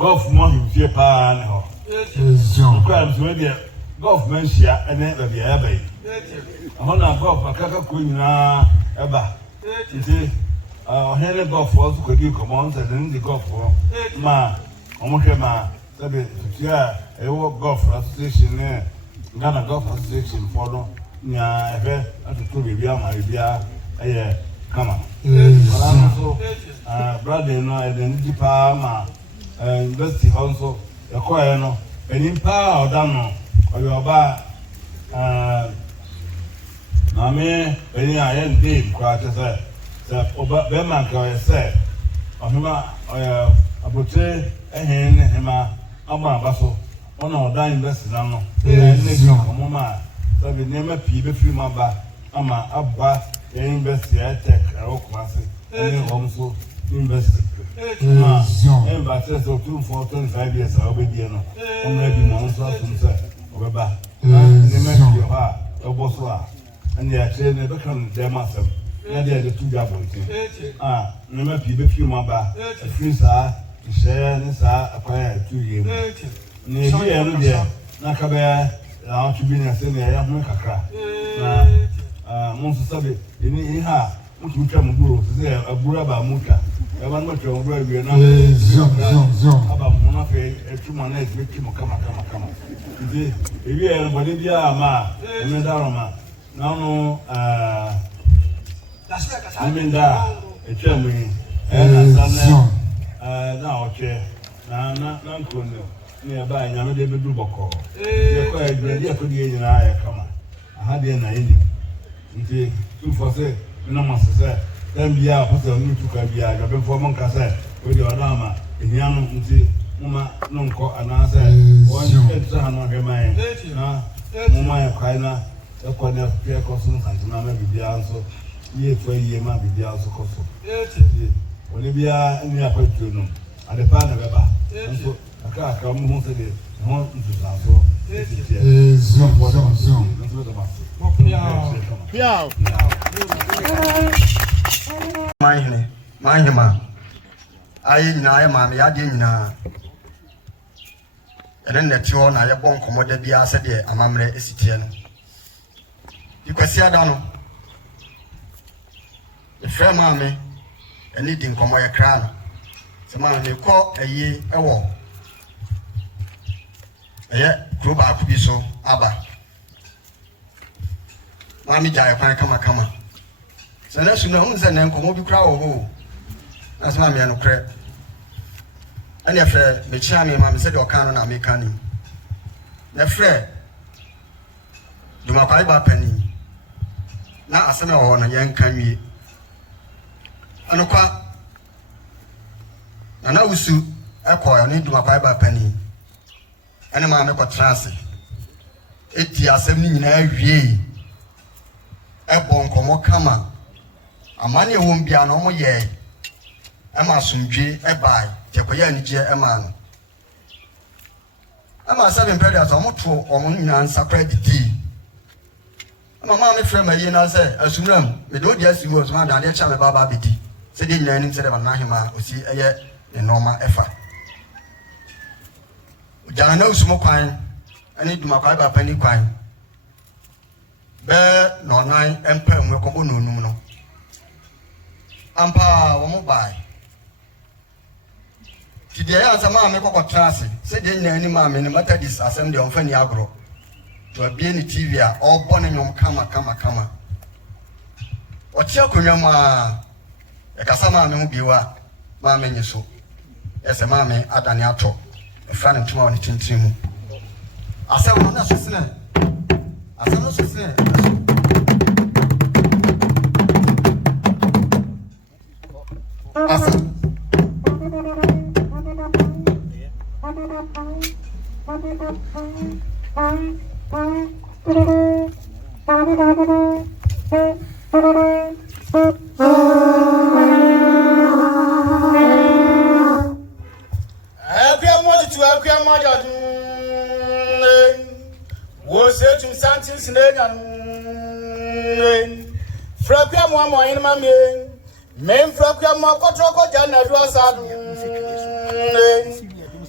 golf more him fear pan ho. So crime so there golf man share and then be abai. Hona golf akaka ku nyina eba. Nti hele golf also could you come on and the golf ma omohwe ma sabe tuya e wo golf association ne Ghana Golf Association for no nya ebe atutu bibia ma bibia eye kama. So brother no e den di pa ma university also e ko e no enim pa odam no oyo ba na me eni aye ndi kwa tese oba be man ka e se ohima abote ehin ne hema ama abaso ona odan university na no ne mama sabi nema pii be free maba ama abba university tech arokwase ene homso university so 25 years obedi no ona bi mo nso asumse obeba nema pii ha oboso a ene ya tre ne be kan dem asem na de tu ga bonti nema pii be free maba free sa share ne sa akwa tu yem ne bi eno de na ka be na to be na se ne ya ho kakra na mo so sabe ni ha mo tu twa mo buro se abura ba muka e ba no twa mo buro bi na aba mo na fe etu mo na etu mo kama ndi e bi e bo de bia ma e me da roma na no Minda, a Germany, and na oche na nkono nearby nyame de bedu boko ye ko agree ye ko die nyina ya kama aha de na yini nti tu for say na masese dem bia ko se onu tuka bia ga be fo mon kase o de ona ma ehia no nti muma no nko ana se won e tsa no he mai na muma ya kai na e ko na pe ko sun kan na ma bibia nso ye fo ye ma bibia nso ko so Olivia in your patronum, and the partner Baba. So, a car come home today, home to Sanso. Manhima. I Nayama, Yadina. And then the two on I have born commodity be asked there, a mamre is Itian. You can see Adano. The fair mammy. Anything come by a crown. Some man may call a ye a war. A yet, Kruba could be so, Abba. Mammy Jaya come. So let's know who's an uncle will be crowd. That's mammy and a crab. And if the charming mammy said, or cannon, I make canning. The friend do my fiber penny. Now, a son on a young can we. Anokwa na usu ekọ ni duma kwa ba pani ene ma me ko transe eti asem ni nyina awie ebo nkomo kama amane won bia no mo ye e ma sumdwe e bai je ko ya ni je e ma no ama seven periods o mo to o mo nyina nsakra didi ama ma me frema yi na se asumram me do dia siwo so ma da de cha me baba bedi se di nyina ni se de Manahima osi eye ne normal efa jana na usumo kwan ani duma kwa ba pani kwan be no nan empa mu ko no num no ampa wo mo bai ti de ya sama me ko trase se di nyina ni ma me ne matadis asem de onfa ni agro to abie ni TV a obo ne nyom kama o tia konwama e kasama me hu biwa ma me nyeso ese ma me adane ato e fra ne ntuma woni tintimu asa wo na sosene asa no sosene asa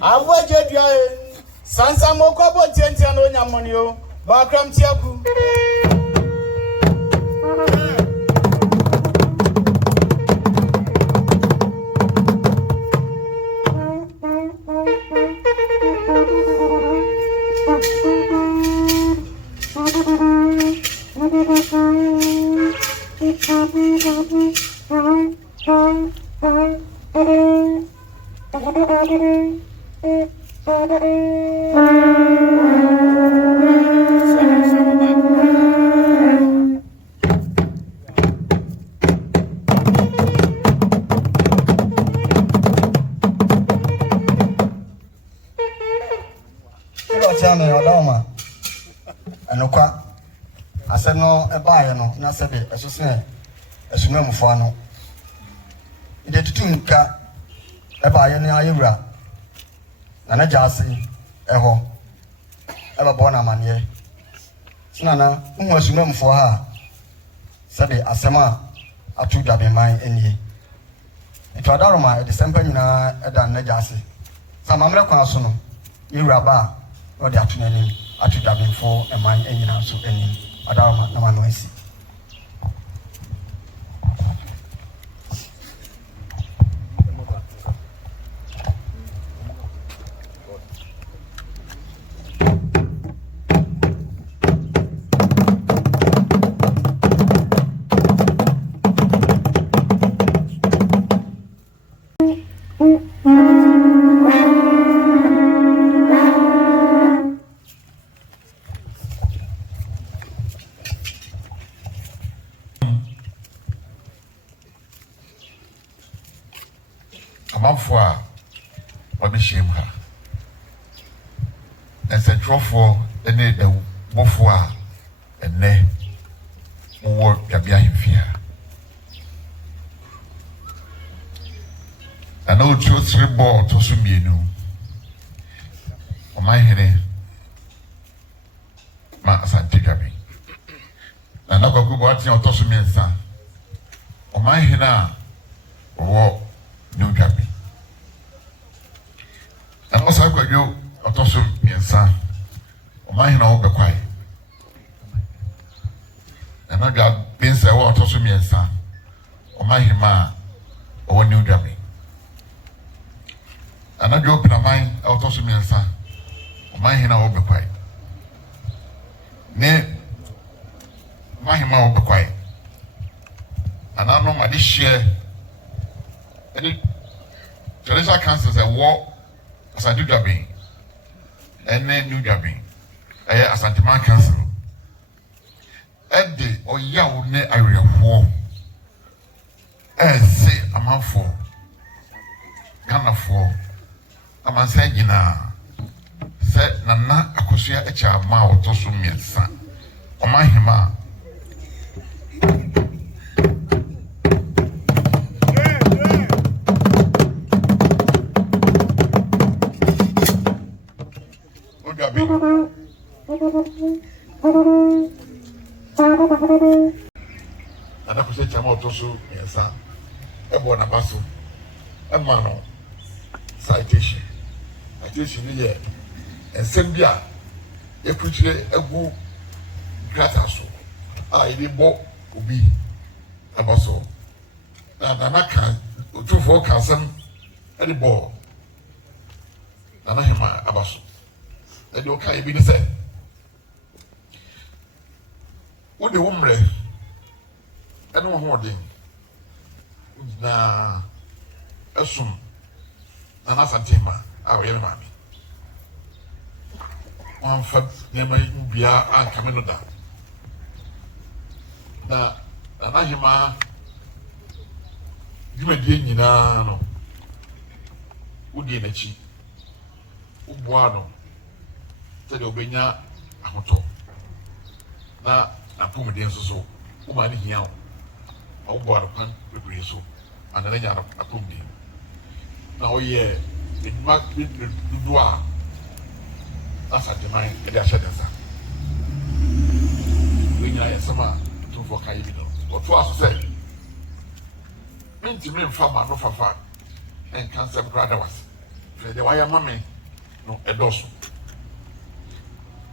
Amwaje dia sansa moko bo tientia no nyamoni o ba kram tiaku Achiamaa odoma anokwa aseno ebaaye no na sebe esosene esumamfo ano ide tutunka ebaaye ne ayewura na jase eho eba bona manye sinana unwa esumamfo ha sebe asema atu dabeman enie eto adaroma de sempa nyina eda na jase samamre kwa so no yewura ba o de atunani atu dabenfo eman enyina so enie adaroma na manoisi Amanfo a wabɛhyɛm ha nsɛntwerɛfoɔ ne awubɔfoɔ a ɛnnɛ wɔwɔ dwabe ahemfie ha na otuo tiri bɔɔl to so mmienu ɔmanhene ma Asante Dwabe na nakwaku bɔ atena ɔtɔ so mmiɛnsa ɔmanhene a wɔwɔ New Dwabe na ɔsa kwadwo ɔtɔ so mmiɛnsa ɔmanhene a wɔbɛkwae na nadwa bensa ɛwɔ ɔtɔ so mmiɛnsa ɔmanhene a ɔwɔ New Dwabe na nadwa opinaman a ɔtɔ so mmiɛnsa ɔmanhene a wɔbɛkwae ne ɔmanhene a wɔbɛkwae ananom ade hyɛ any traditional councils a war Asante Juaben and then New Juaben Asante Council at the or yaw ne area war say a man for Ghana for a man said said Nana Akosia Achiamaa or Tosum Miensa or my hima. And I could say, Chama Tosu, yes, a born a basso, a mano, citation. I teach you here, and Sembia, a preacher, a good gratasso. I did bought be a basso. And I can't, 2 4 cancer, and the ball. And I have my abasso. And you can't be the same. What the woman, I don't know what na assume and Asante Juabenmanhemaa, our young mammy. One fat never be a coming down. Now, Anahima, you may be in no. Udi Nechi, Ubuano, said Obenya Amoto. Na put me so, Umani Hiao, or board a pan with so, and then I put me. Now, yeah, it must be the Dua. That's at the mind, and I said, when I summer to for Kaibino, or to us say, mean to me, farmer, no for far, and cancer brother was. Fede waya mame no edoso.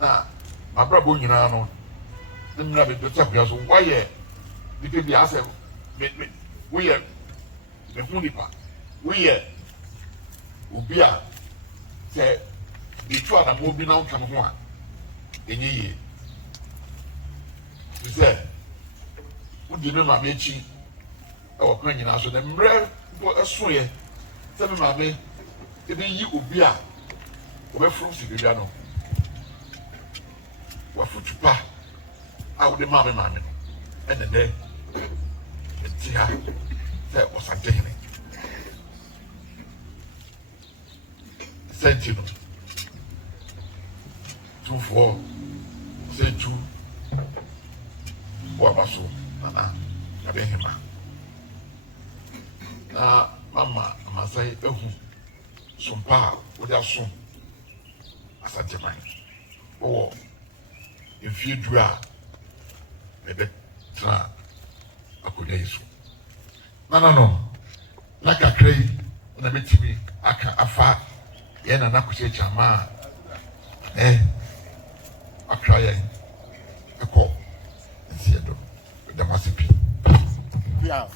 Na mabrabo nyina no nna be tsa kwa so waye dipe bi asem we ye me hunipa we ye obi a se bitu ana mo bi na nka ho a enye ye se udi me ma mechi e wo kwa nyina so na mre bo eso ye se me ma me e be yi obi a wo be furu si bia no wa futupa a wo de ma me no ene de tia se Asante hene sentino tu fo se tu wa baso na Juabenmanhemaa na mama amasai ehu sumpa wo da so Asante man o ifie dura bebe tra akonya yesu no na kakra yi na betimi aka afa ye na nakose Achiamaa akra ye eko nsi edo da masipi Yeah.